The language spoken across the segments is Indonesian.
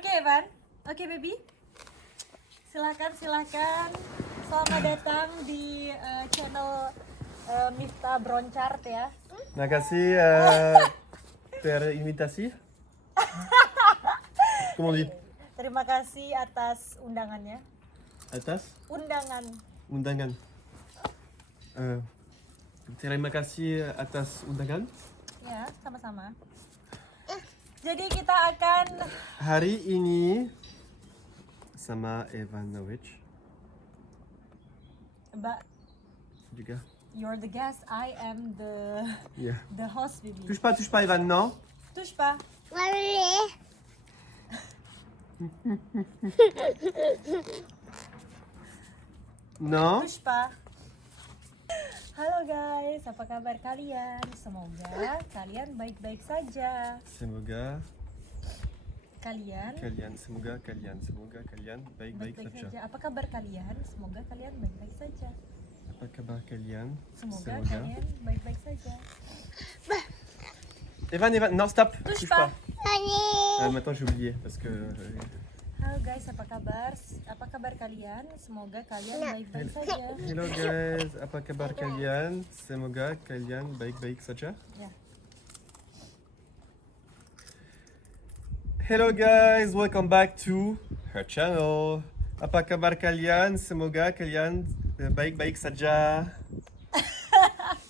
Oke, Evan. Oke, baby. Silahkan. Selamat datang di channel Miftah Bronchart ya. Makasih per invitasi. Comment on dit? Terima kasih atas undangannya. Atas? Undangan. Terima kasih atas undangan. Ya, sama-sama. Jadi kita akan Hari ini sama Ivanovic juga. You're the guest, I am Yeah. the host, baby. Touche pas Ivan, non? Touche pas. Non? Touche pas. Halo guys, apa kabar kalian? Semoga kalian baik-baik saja. Semoga Kalian kalian baik-baik saja. Apa kabar kalian? Semoga kalian baik-baik saja. Apa kabar kalian? Semoga kalian baik-baik saja. Evan, non, stop. Touche pas. Maintenant j'ai oublié parce que Halo guys, apa kabar? Apa kabar kalian? Semoga kalian baik-baik saja. Hello guys, apa kabar kalian? Semoga kalian baik-baik saja. Ya. Hello guys, welcome back to her channel. Apa kabar kalian? Semoga kalian baik-baik saja.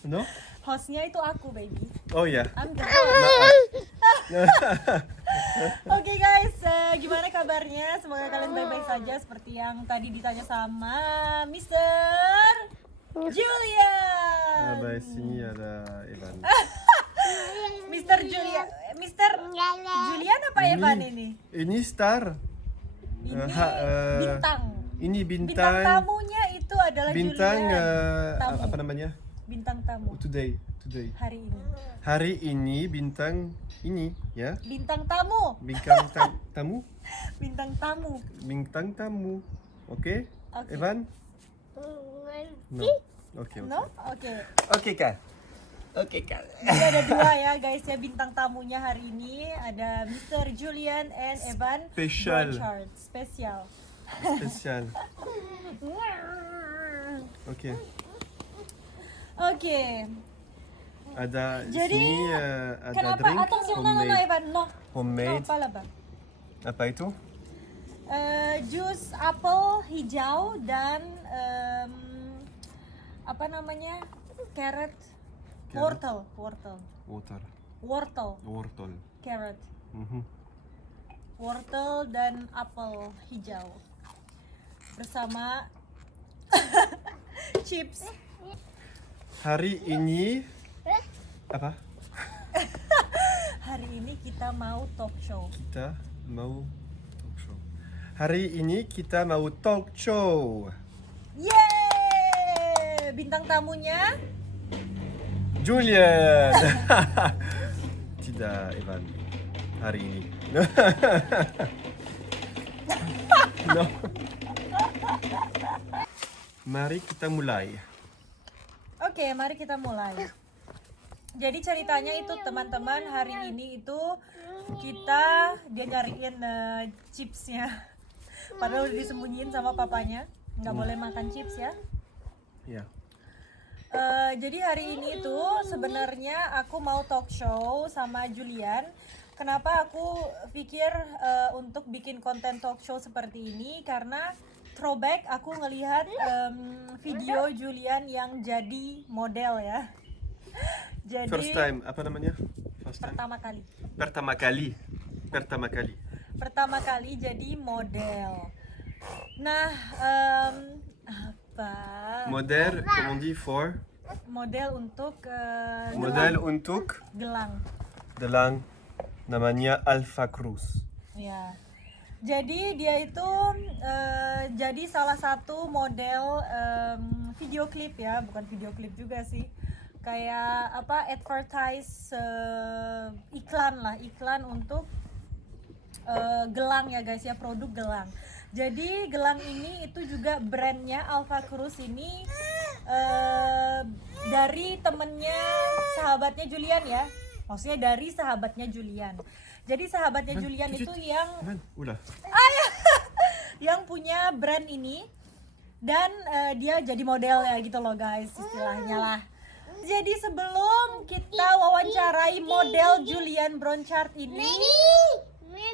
No? Hostnya itu aku, baby. Oh ya. I'm the host. Maaf. Oke guys, gimana kabarnya? Semoga kalian baik-baik saja seperti yang tadi ditanya sama Mr. Julian. Ah bah ici ada Evan. Mr. Julian, Julian apa Evan ini? Ini star. Ini Ha- bintang. Ini Bintang bintang. tamunya itu adalah Bintang Julian. Tamu. apa namanya? Bintang tamu Today. hari ini. Hari ini bintang ini ya. Bintang tamu. Tamu. Bintang tamu. Bintang tamu. Oke? Oke. Evan? No. Oke. No? Oke. Oke, Kak. Jadi ada dua ya guys ya bintang tamunya hari ini, ada Mr. Julian and Evan Special. Bronchart. Spesial. Spesial. Oke. Oke. Ada Jadi, sini ada Kenapa? drink Attention, no, homemade. Evan, no. Homemade. No, pas là-bas. Apa itu? Jus apel hijau dan apa namanya? Carrot. Carrot. Wortel. Carrot. Mhm. Wortel dan apel hijau. Bersama chips. Hari ini apa? Hari ini kita mau talk show. Kita mau talk show. Hari ini kita mau talk show. Yeay! Bintang tamunya Julian. Tidak, Evan. Hari ini. No. Mari kita mulai. Oke, mari kita mulai. Jadi ceritanya itu teman-teman hari ini itu dia nyariin chipsnya. Padahal udah disembunyiin sama papanya, nggak boleh makan chips ya. Ya. Jadi hari ini tuh sebenarnya aku mau talk show sama Julian. Kenapa aku pikir untuk bikin konten talk show seperti ini? Karena throwback aku ngelihat video Julian yang jadi model ya. Jadi First time, apa namanya? First time. Pertama kali. Pertama kali jadi model. Nah, apa? Model, comment on dit for? Model untuk Model untuk gelang. namanya Alpha Cruz. Ya. Jadi dia itu jadi salah satu model video klip ya, bukan video klip juga sih. Kayak apa advertise iklan untuk gelang ya guys ya, produk gelang. Jadi gelang ini itu juga brandnya Alpha Cruz ini dari temennya sahabatnya Julian ya. Maksudnya dari sahabatnya Julian. Jadi sahabatnya Julian itu yang Oula. yang punya brand ini, dan dia jadi modelnya gitu loh guys, istilahnya lah. Jadi sebelum kita wawancarai model Julian Bronchard ini,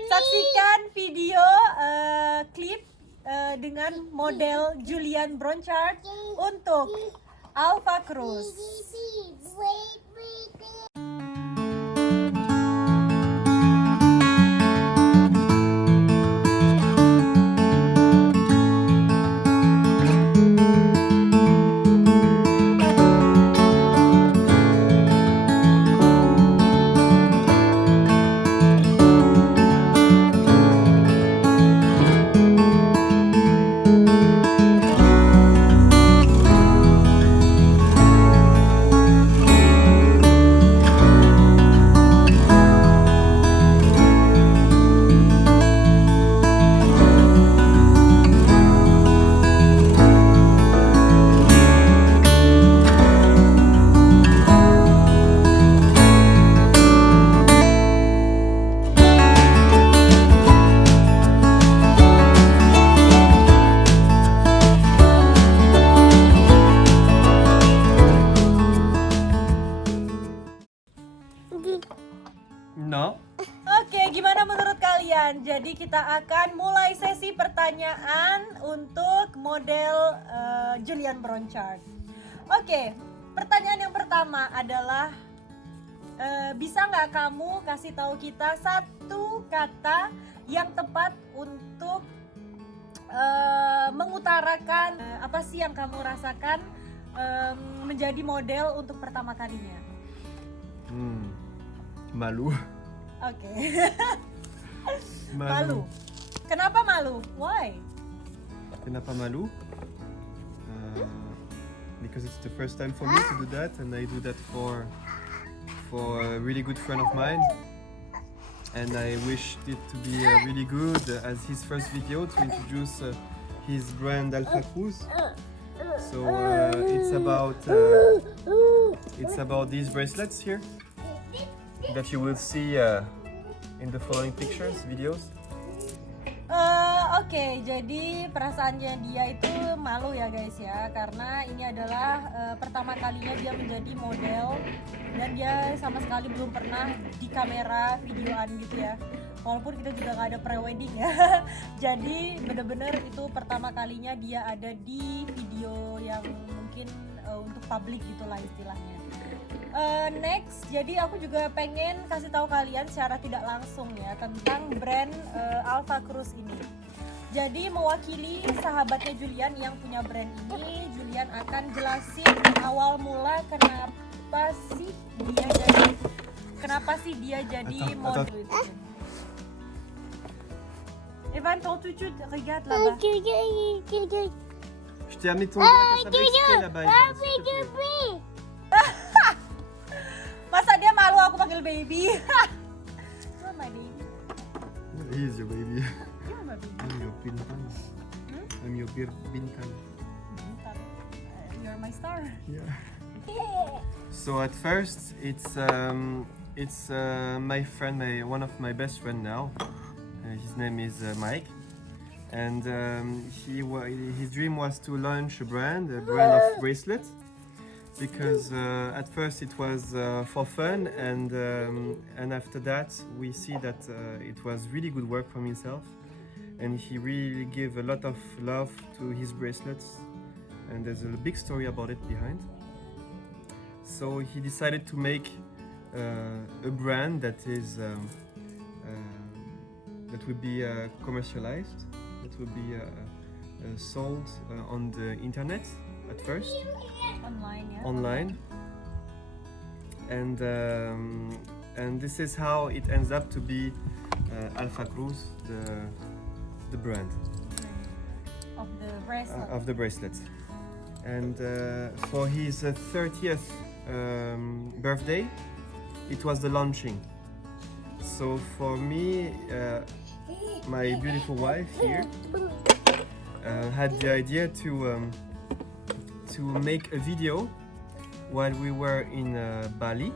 saksikan video klip dengan model Julian Bronchard untuk Alpha Cruz. No. Oke, gimana menurut kalian? Jadi kita akan mulai sesi pertanyaan untuk model Julian Bronchard. Oke, pertanyaan yang pertama adalah bisa nggak kamu kasih tahu kita satu kata yang tepat untuk mengutarakan apa sih yang kamu rasakan menjadi model untuk pertama kalinya? Malu. Oke. Malu. Kenapa malu? Why? Kenapa malu? Because it's the first time for me to do that, and I do that for a really good friend of mine, and I wished it to be really good as his first video to introduce his brand Alpha Cruz. So it's about these bracelets here that you will see in the following videos. Oke, jadi perasaannya dia itu malu ya guys ya, karena ini adalah pertama kalinya dia menjadi model dan dia sama sekali belum pernah di kamera videoan gitu ya. Walaupun kita juga nggak ada pre-wedding ya. Jadi bener-bener itu pertama kalinya dia ada di video yang mungkin untuk publik gitulah istilahnya. Next, jadi aku juga pengen kasih tahu kalian secara tidak langsung ya tentang brand Alpha Cruz ini. Jadi mewakili sahabatnya Julian yang punya brand ini, Julian akan jelasin awal mula kenapa sih dia jadi model itu. Evan, ton tutu, regarde là-bas. Je t'ai amené ton doigt, ça va exprès là-bas. Evan, s'il te plaît. Masa dia malu aku panggil baby? You're my baby. He is your baby. You're my baby. I'm your bintang. I'm your bintang. You're my star. Yeah. So at first, it's my friend, one of my best friend now. His name is Mike, and his dream was to launch a brand of bracelets. Because at first it was for fun, and after that we see that it was really good work from himself, and he really gave a lot of love to his bracelets, and there's a big story about it behind. So he decided to make a brand that is that would be commercialized, that would be sold on the internet at first. Online, and this is how it ends up to be Alpha Cruz, the brand of the bracelets. And for his 30th birthday, it was the launching. So for me, my beautiful wife here had the idea to make a video while we were in Bali,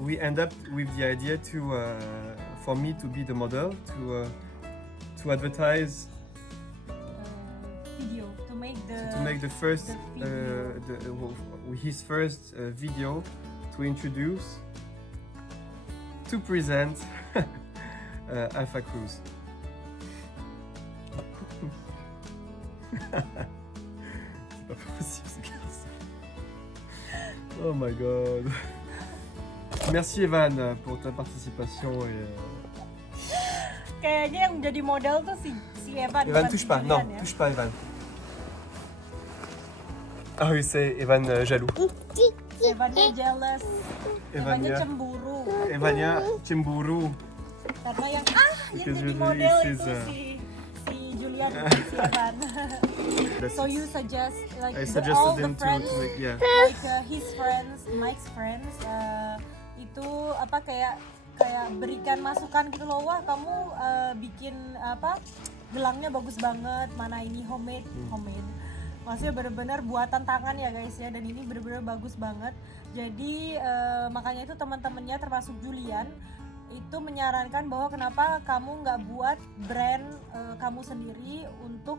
we end up with the idea for me to be the model to advertise Video to make the first the video. his first video to introduce to present Alpha Cruise. C'est pas possible ce garçon. Oh my god. Merci Evan pour ta participation et Kayaknya yang jadi model tuh si Evan. Evan bukan touche si pas, non, Julian ya. touche pas Evan. Ah oui, c'est Evan jaloux. Evannya jealous. Evannya Evania, cemburu. Evania cemburu. Karena yang Because jadi usually model she's, itu si Julian bukan si Evan. That's So you suggest like I all suggested the him friends, to make, yeah. like his friends, Mike's friends, itu apa kayak berikan masukan gitu loh, wah kamu bikin apa gelangnya bagus banget, mana ini homemade, maksudnya bener-bener buatan tangan ya guys ya, dan ini bener-bener bagus banget. Jadi makanya itu teman-temannya termasuk Julian itu menyarankan bahwa kenapa kamu nggak buat brand kamu sendiri untuk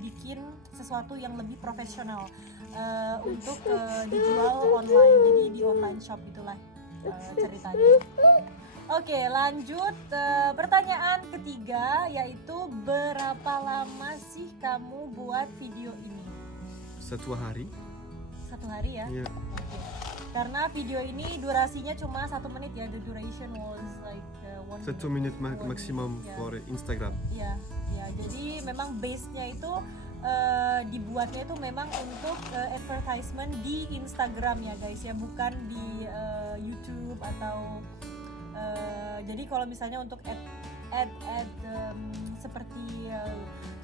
bikin sesuatu yang lebih profesional untuk dijual online, jadi di online shop itulah ceritanya. Oke, lanjut pertanyaan ketiga, yaitu berapa lama sih kamu buat video ini? 1 hari. 1 hari ya? Yeah. Oke. Karena video ini durasinya cuma 1 menit ya, the duration was like 1 1 minute maximum Yeah. for Instagram. Ya, jadi memang base-nya itu dibuatnya itu memang untuk advertisement di Instagram ya guys ya, bukan di YouTube atau jadi kalau misalnya untuk ad seperti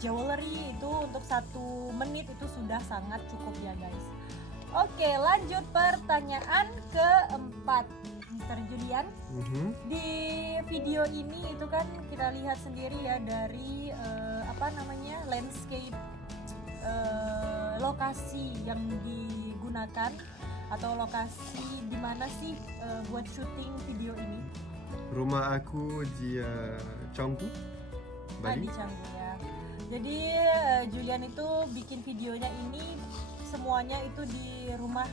jewelry itu untuk 1 menit itu sudah sangat cukup ya guys. Oke, lanjut pertanyaan keempat, Mr. Julian. Di video ini itu kan kita lihat sendiri ya dari landscape lokasi yang digunakan atau lokasi di mana sih buat syuting video ini? Rumah aku di Canggu, Bali. Di Canggu ya. Jadi Julian itu bikin videonya ini semuanya itu di rumah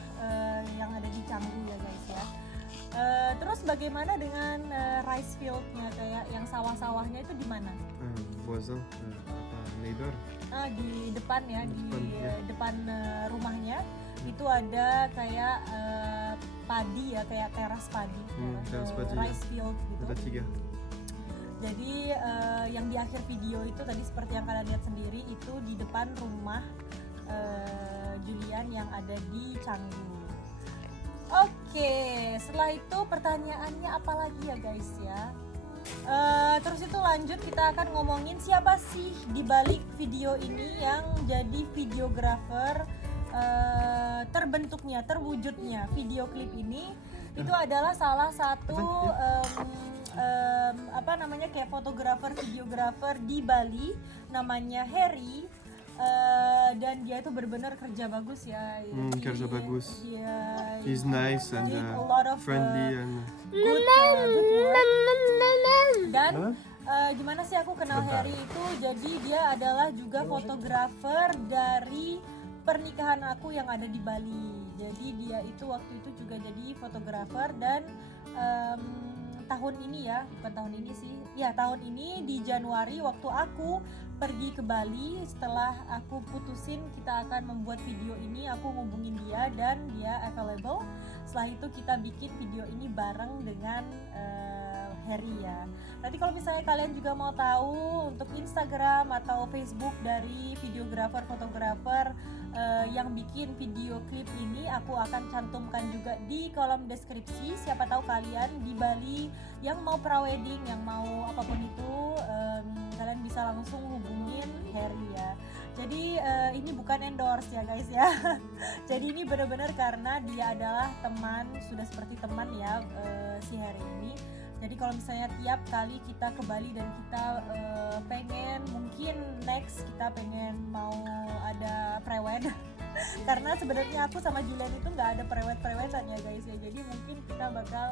yang ada di Canggu ya guys ya. Terus bagaimana dengan rice field-nya, kayak yang sawah-sawahnya itu di mana? Voisin, neighbor. Di depan ya, depan rumahnya itu ada kayak padi ya, kayak teras padi, teras padi, rice field gitu. Ada 3. Jadi yang di akhir video itu tadi seperti yang kalian lihat sendiri itu di depan rumah Julian yang ada di Canggu. Oke, setelah itu pertanyaannya apa lagi ya guys ya? Terus itu lanjut kita akan ngomongin siapa sih di balik video ini yang jadi videographer terbentuknya, terwujudnya video klip ini. Itu adalah salah satu kayak fotografer, videografer di Bali, namanya Harry. Dan dia itu benar-benar kerja bagus ya. Kerja bagus. Dia He's nice and did a lot of, friendly and good work. Dan gimana sih aku kenal Harry itu? Jadi dia adalah juga fotografer dari pernikahan aku yang ada di Bali. Jadi dia itu waktu itu juga jadi fotografer, dan tahun ini ya, bukan tahun ini sih, ya tahun ini di Januari waktu aku pergi ke Bali, setelah aku putusin kita akan membuat video ini, aku ngubungin dia dan dia available. Setelah itu kita bikin video ini bareng dengan Harry ya. Nanti kalau misalnya kalian juga mau tahu untuk Instagram atau Facebook dari videografer, fotografer yang bikin video klip ini, aku akan cantumkan juga di kolom deskripsi. Siapa tahu kalian di Bali yang mau prawedding, yang mau apapun itu, kalian bisa langsung hubungin Harry ya. Jadi ini bukan endorse ya guys ya. Jadi ini benar-benar karena dia adalah teman, sudah seperti teman ya, si Harry ini. Jadi kalau misalnya tiap kali kita ke Bali dan kita pengen, mungkin next kita pengen mau ada prewed Karena sebenarnya aku sama Julian itu nggak ada prewed-prewedan ya guys ya. Jadi mungkin kita bakal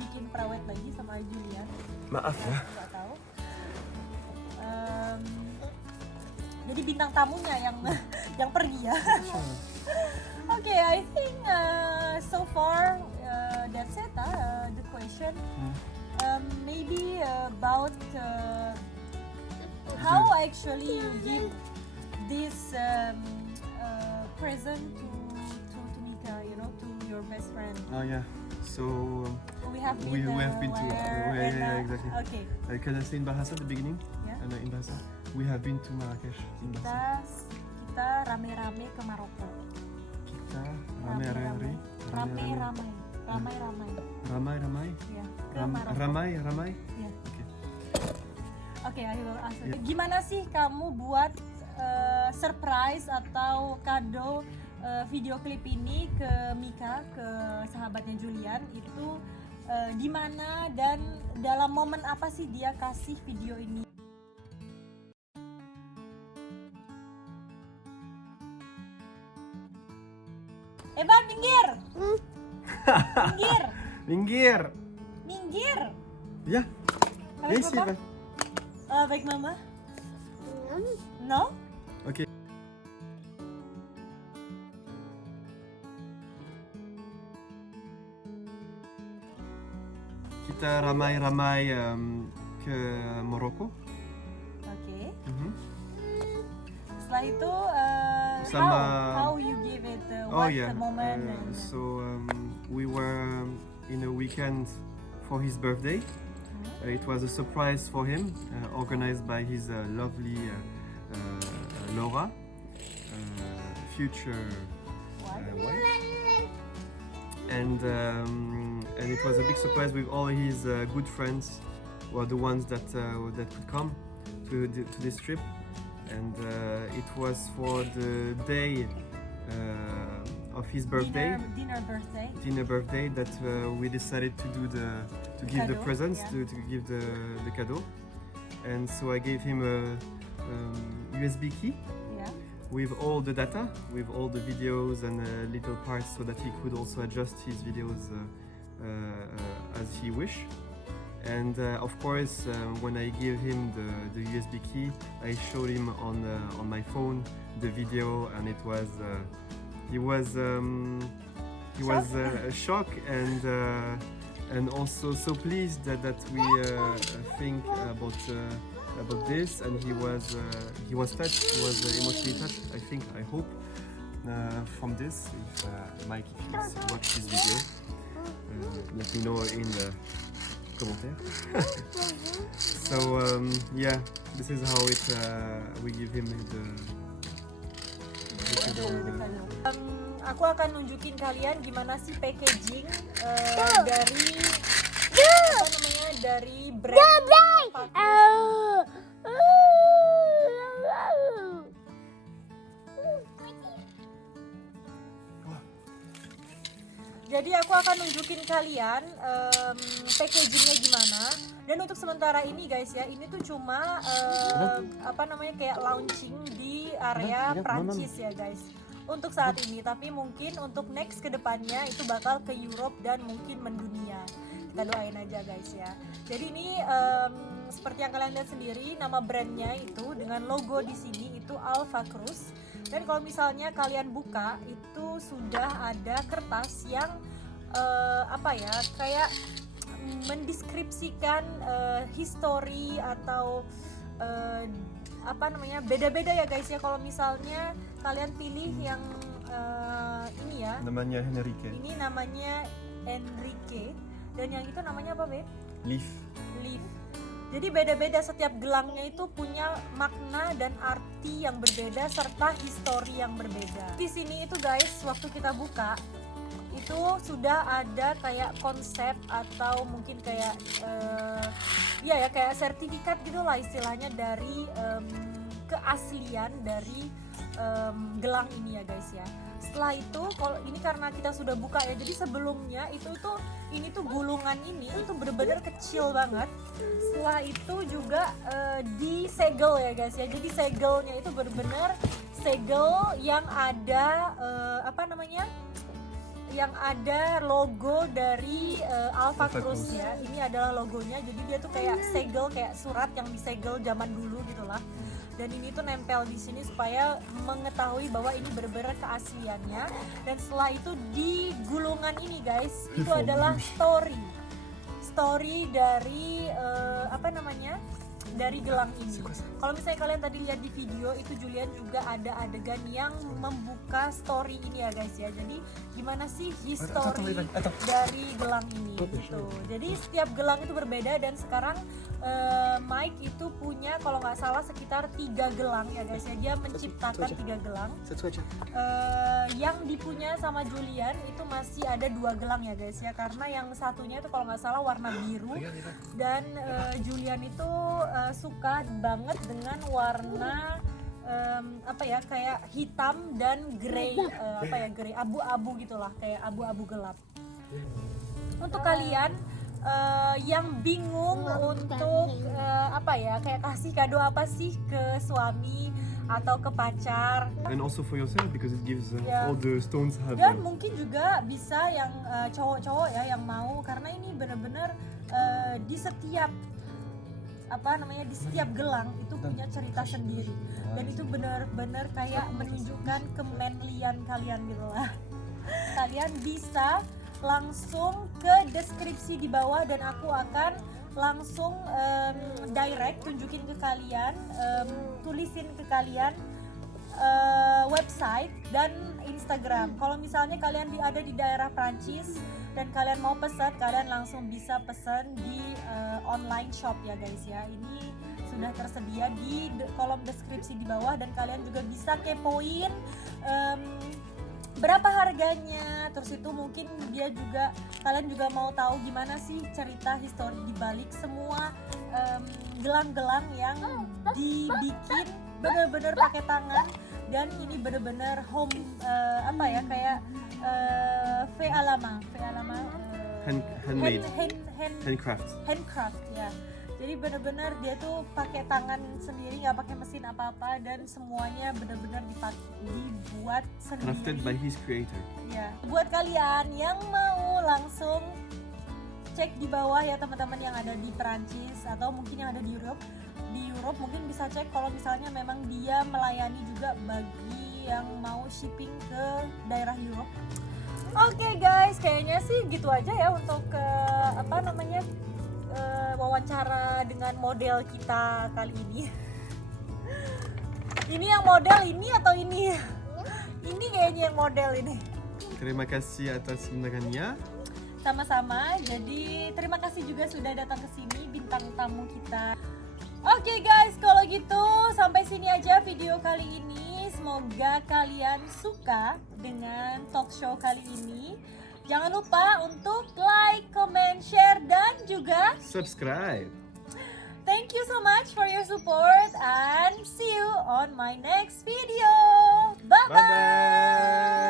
bikin prewed lagi sama Julian. Maaf ya. Nggak tahu. Jadi bintang tamunya yang pergi ya. Okay, I think so far that's it. The question. Maybe about how actually you give this present to Mika, you know, to your best friend. Oh yeah. So We have been, we have been to where and, yeah, exactly. Okay. Can I say in Bahasa at the beginning? Yeah. And in Bahasa, we have been to Marrakesh in Bahasa. Kita rame-rame ke Maroko. Kita ramai-ramai. Ramai-ramai. Ya, ke Maroko. Ramai. Ya. Okay. Oke, I will answer. Yeah. Gimana sih kamu buat surprise atau kado video klip ini ke Mika, ke sahabatnya Julian itu di mana dan dalam momen apa sih dia kasih video ini? Evan, minggir! Minggir! Minggir. Minggir! Ya. Baik, Yes, Papa? Eva. Baik, Mama? No? Okay. Kita ramai-ramai ke Maroko. Oke. Mhm. Setelah itu, Sama- how you give it, Oh what yeah. the moment and, So we were in a weekend for his birthday. It was a surprise for him, organized by his lovely Laura, future wife. And it was a big surprise with all his good friends, who are the ones that could come to this trip. And it was for the day of his birthday. dinner birthday. That we decided to give the Cadeau, presents, yeah. to give the cadeau. And so I gave him a USB key Yeah. with all the data, with all the videos and little parts, so that he could also adjust his videos as he wish. And of course, when I gave him the USB key, I showed him on my phone the video, and it was he was shocked and also so pleased that we think about this, and he was touched, he was emotionally touched. I hope from this. If Mike, if you watch this video, let me know in the commentaire. So yeah, this is how it we give him the Aku akan nunjukin kalian gimana sih packaging dari apa namanya, dari brand Jadi aku akan nunjukin kalian packagingnya gimana. Dan untuk sementara ini guys ya, ini tuh cuma apa namanya, kayak launching di area Prancis ya guys. Untuk saat ini, tapi mungkin untuk next kedepannya itu bakal ke Europe dan mungkin mendunia. Kita doain aja guys ya. Jadi ini seperti yang kalian lihat sendiri, nama brandnya itu dengan logo di sini itu Alpha Cruz. Dan kalau misalnya kalian buka, itu sudah ada kertas yang apa ya, kayak mendeskripsikan history atau apa namanya, beda-beda ya guys ya. Kalau misalnya kalian pilih yang ini ya, namanya Henrique. ini namanya Enrique, dan yang itu namanya apa, Beb? Leaf. Leaf. Jadi beda-beda, setiap gelangnya itu punya makna dan arti yang berbeda serta histori yang berbeda. Di sini itu guys, waktu kita buka itu sudah ada kayak konsep atau mungkin kayak ya kayak sertifikat gitu lah istilahnya dari keaslian dari gelang ini ya guys ya. Setelah itu, kalau ini karena kita sudah buka ya, jadi sebelumnya itu tuh ini tuh gulungan ini itu bener-bener kecil banget. Setelah itu juga disegel ya guys ya. Jadi segelnya itu bener-bener segel yang ada apa namanya? Yang ada logo dari Alpha Alpha Cruz Cruz. ya. Ini adalah logonya. Jadi dia tuh kayak segel, kayak surat yang disegel zaman dulu gitulah. Dan ini tuh nempel di sini supaya mengetahui bahwa ini benar-benar keasliannya. Dan setelah itu di gulungan ini guys, itu adalah story dari apa namanya? Dari gelang ini. Kalau misalnya kalian tadi lihat di video itu Julian juga ada adegan yang membuka story ini ya guys ya. Jadi gimana sih history dari gelang ini gitu. Jadi setiap gelang itu berbeda dan sekarang Mike itu punya kalau nggak salah sekitar 3 gelang ya guys ya. Dia menciptakan 3 gelang. Yang dipunya sama Julian itu masih ada 2 gelang ya guys ya. Karena yang satunya itu kalau nggak salah warna biru dan Julian itu suka banget dengan warna apa ya kayak hitam dan grey apa ya grey abu-abu gitulah kayak abu-abu gelap. Untuk kalian yang bingung untuk apa ya kayak kasih kado apa sih ke suami atau ke pacar And also for yourself because it gives Yeah. all the stones have. dan mungkin juga bisa yang cowok-cowok ya yang mau karena ini benar-benar di setiap apa namanya di setiap gelang itu punya cerita sendiri dan itu benar-benar kayak menunjukkan kemanlian kalian gitu lah. Kalian bisa langsung ke deskripsi di bawah dan aku akan langsung direct tunjukin ke kalian, tulisin ke kalian website dan Instagram. Kalau misalnya kalian ada di daerah Prancis dan kalian mau pesan, kalian langsung bisa pesan di online shop ya guys ya. Ini sudah tersedia di kolom deskripsi di bawah dan kalian juga bisa kepoin berapa harganya. Terus itu mungkin dia juga kalian juga mau tahu gimana sih cerita histori di balik semua gelang-gelang yang dibikin bener-bener pakai tangan dan ini bener-bener home apa ya kayak V alama Handmade. handcraft Handcraft. ya. Jadi bener-bener dia tuh pakai tangan sendiri, nggak pakai mesin apa-apa dan semuanya bener-bener dibuat Crafted by sendiri. his creator. Ya. Buat kalian yang mau langsung cek di bawah ya teman-teman yang ada di Perancis atau mungkin yang ada di Europe. Di Europe mungkin bisa cek kalau misalnya memang dia melayani juga bagi yang mau shipping ke daerah Europe. Oke guys, kayaknya sih gitu aja ya untuk apa namanya wawancara dengan model kita kali ini. Ini yang model ini atau ini? Ini kayaknya yang model ini. Terima kasih atas undangannya. Sama-sama. Jadi terima kasih juga sudah datang ke sini bintang tamu kita. Oke guys, kalau gitu sampai sini aja video kali ini. Semoga kalian suka dengan talk show kali ini. Jangan lupa untuk like, comment, share, dan juga Subscribe. thank you so much for your support and see you on my next video. Bye-bye! Bye bye.